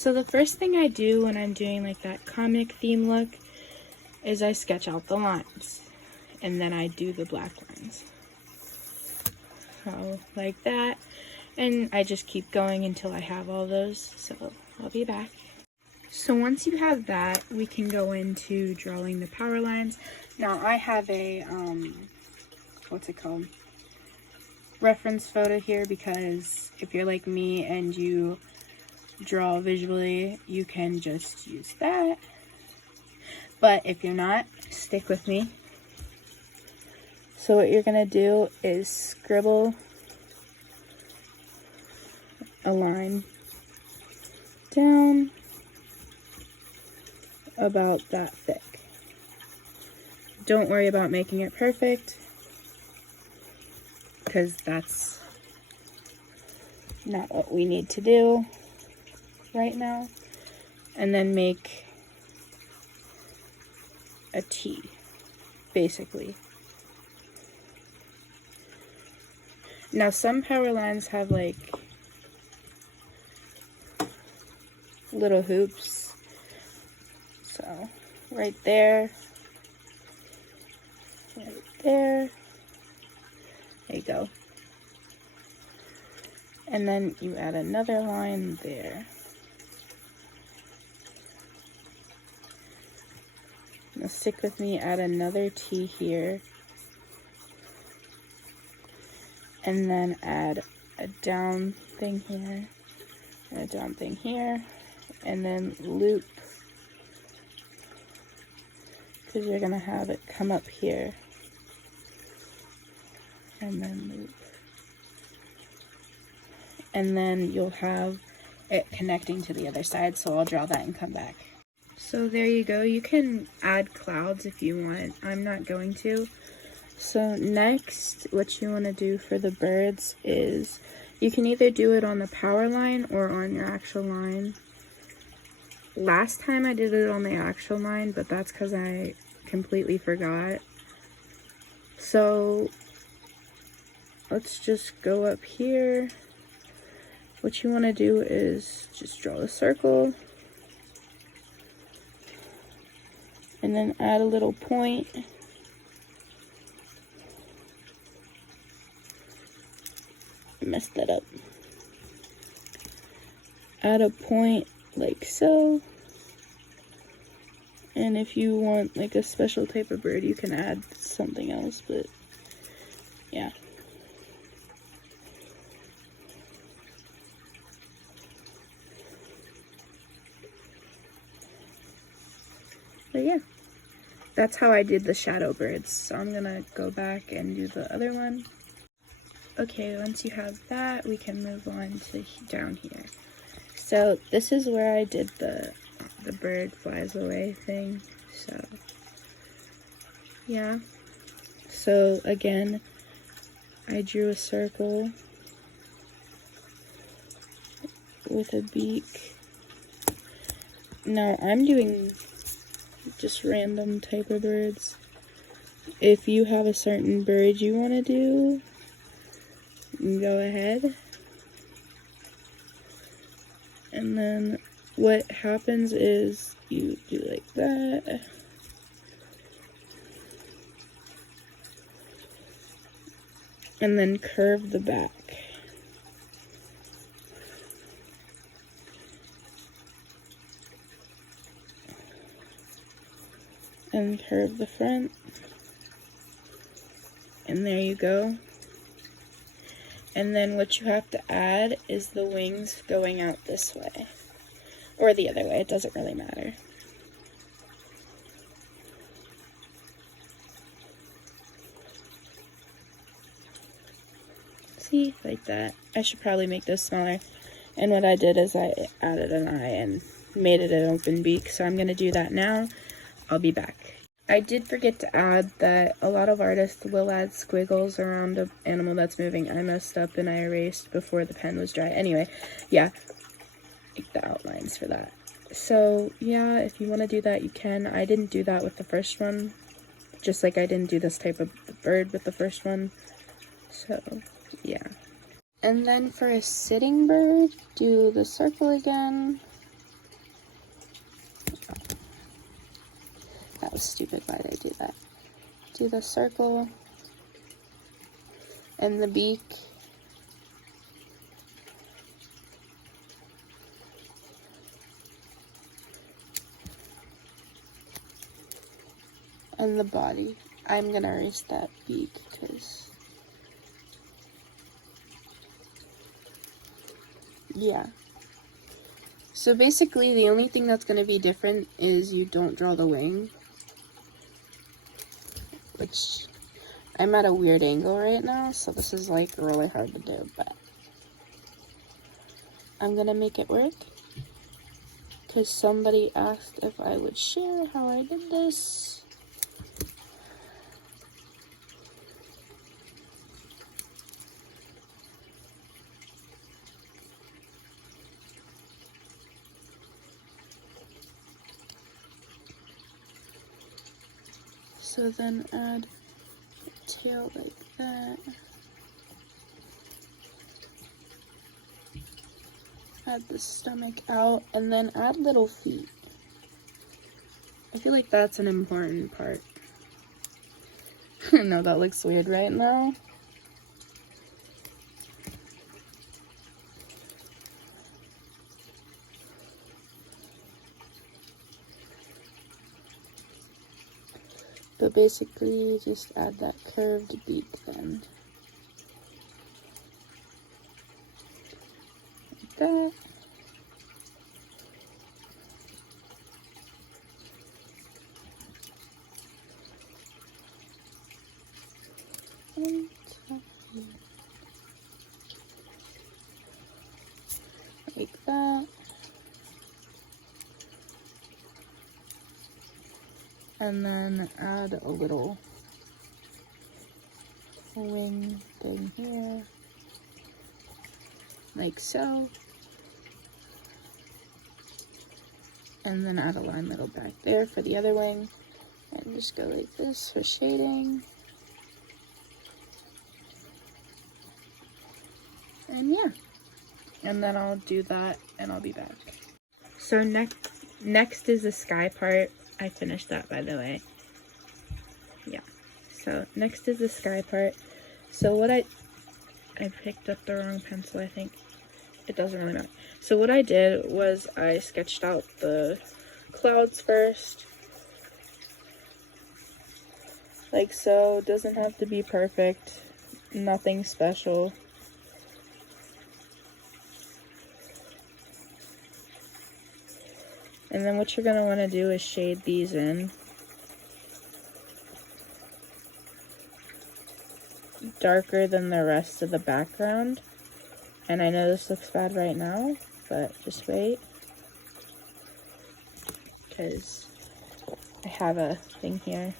So the first thing I do when I'm doing like that comic theme look is I sketch out the lines, and then I do the black lines. So like that, and I just keep going until I have all those, so I'll be back. So once you have that, we can go into drawing the power lines. Now I have a, what's it called? Reference photo here, because if you're like me and you draw visually, you can just use that. But if you're not, stick with me. So what you're gonna do is scribble a line down about that thick. Don't worry about making it perfect, because that's not what we need to do right now. And then make a T, basically. Now some power lines have like little hoops, so right there, there you go. And then you add another line there. Now stick with me, add another T here. And then add a down thing here, and a down thing here, and then loop, because you're gonna have it come up here, and then loop. And then you'll have it connecting to the other side, so I'll draw that and come back. So there you go. You can add clouds if you want. I'm not going to. So next, what you want to do for the birds is you can either do it on the power line or on your actual line. Last time I did it on the actual line, but that's because I completely forgot. So let's just go up here. What you want to do is just draw a circle and then add a little point. I messed that up. Add a point like so. And if you want like a special type of bird, you can add something else, but yeah. But yeah, that's how I did the shadow birds. So I'm gonna go back and do the other one. Okay, once you have that, we can move on to down here. So this is where I did the bird flies away thing. So yeah. So again, I drew a circle with a beak. Now I'm doing just random type of birds. If you have a certain bird you want to do, go ahead. And then what happens is you do like that. And then curve the back. And curve the front. And there you go. And then what you have to add is the wings going out this way. Or the other way, it doesn't really matter. See, like that. I should probably make those smaller. And what I did is I added an eye and made it an open beak. So I'm going to do that now. I'll be back. I did forget to add that a lot of artists will add squiggles around an animal that's moving. I messed up and I erased before the pen was dry. Anyway, yeah, make the outlines for that. So yeah, if you want to do that, you can. I didn't do that with the first one, just like I didn't do this type of bird with the first one. So yeah. And then for a sitting bird, do the circle again. was stupid. Why did I do that? Do the circle and the beak. And the body. I'm gonna erase that beak because, yeah. So basically the only thing that's gonna be different is you don't draw the wing, which I'm at a weird angle right now, so this is like really hard to do, but I'm gonna make it work because somebody asked if I would share how I did this. So then add a tail like that. Add the stomach out, and then add little feet. I feel like that's an important part. No, that looks weird right now. But basically, just add that curved beak then. Like that. Like that. And then add a little wing thing here, like so. And then add a line little back there for the other wing. And just go like this for shading. And yeah. And then I'll do that and I'll be back. So next is the sky part. I finished that, by the way. Yeah. So next is the sky part. So what I picked up the wrong pencil, I think. It doesn't really matter. So what I did was I sketched out the clouds first. Like so. Doesn't have to be perfect. Nothing special. And then what you're going to want to do is shade these in. Darker than the rest of the background. And I know this looks bad right now, but just wait. Because I have a thing here.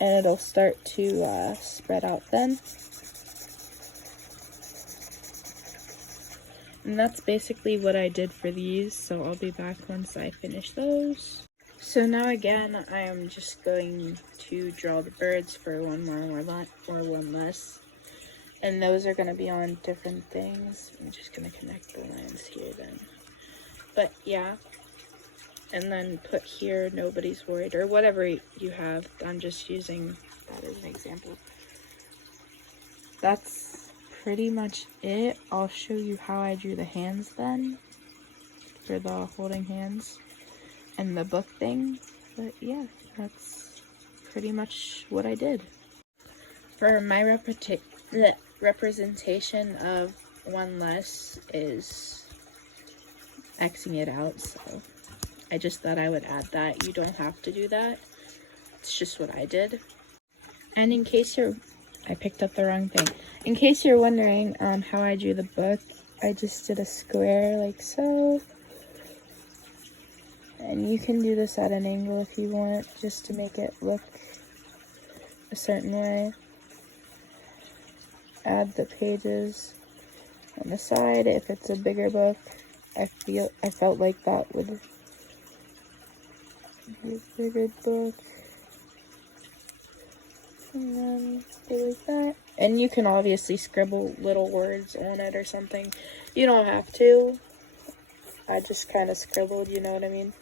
And it'll start to spread out then. And that's basically what I did for these, so I'll be back once I finish those. So now again, I am just going to draw the birds for one more or one less. And those are going to be on different things. I'm just going to connect the lines here then. But yeah. And then put here, nobody's worried, or whatever you have. I'm just using that as an example. That's pretty much it. I'll show you how I drew the hands then, for the holding hands and the book thing. But yeah, that's pretty much what I did. For my representation of one less is Xing it out, so I just thought I would add that. You don't have to do that. It's just what I did. And in case I picked up the wrong thing. In case you're wondering how I drew the book, I just did a square like so. And you can do this at an angle if you want, just to make it look a certain way. Add the pages on the side if it's a bigger book. I felt like that would be a bigger book. And then go like that. And you can obviously scribble little words on it or something. You don't have to. I just kind of scribbled, you know what I mean?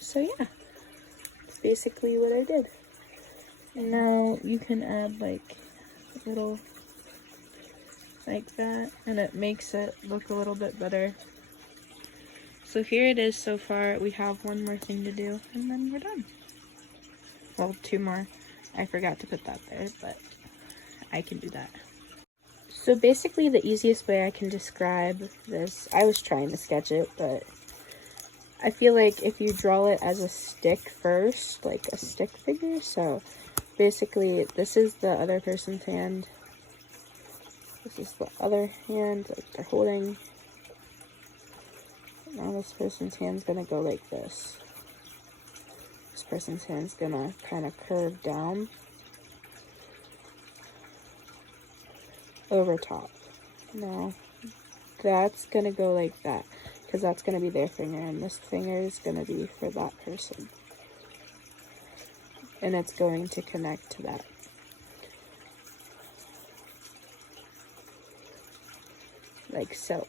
So yeah. That's basically what I did. And now you can add like little like that, and it makes it look a little bit better. So here it is so far. We have one more thing to do, and then we're done. Well, two more. I forgot to put that there, but I can do that. So basically the easiest way I can describe this, I was trying to sketch it, but I feel like if you draw it as a stick first, like a stick figure, so basically this is the other person's hand. This is the other hand that they're holding. Now this person's hand's gonna go like this. This person's hand's gonna kind of curve down over top. Now that's gonna go like that, because that's gonna be their finger, and this finger is gonna be for that person. And it's going to connect to that. Like so.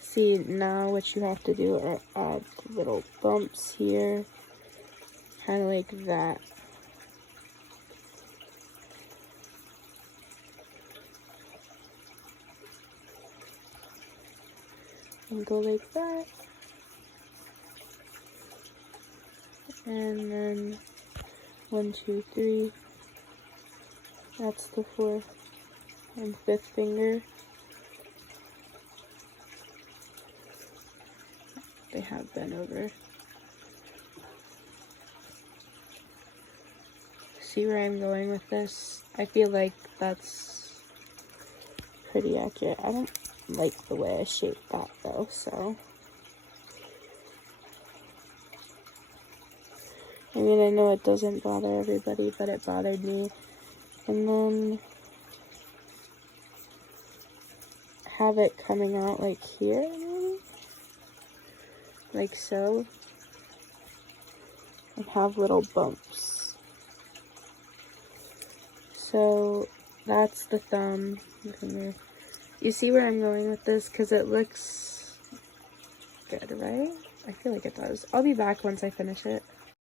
See, now what you have to do are add little bumps here, kind of like that. And go like that. And then 1, 2, 3. That's the 4th and 5th finger. They have been over. See where I'm going with this? I feel like that's pretty accurate. I don't like the way I shaped that though, so. I mean, I know it doesn't bother everybody, but it bothered me. And then have it coming out like here, maybe? Like so. And have little bumps. So that's the thumb. You see where I'm going with this? Because it looks good, right? I feel like it does. I'll be back once I finish it.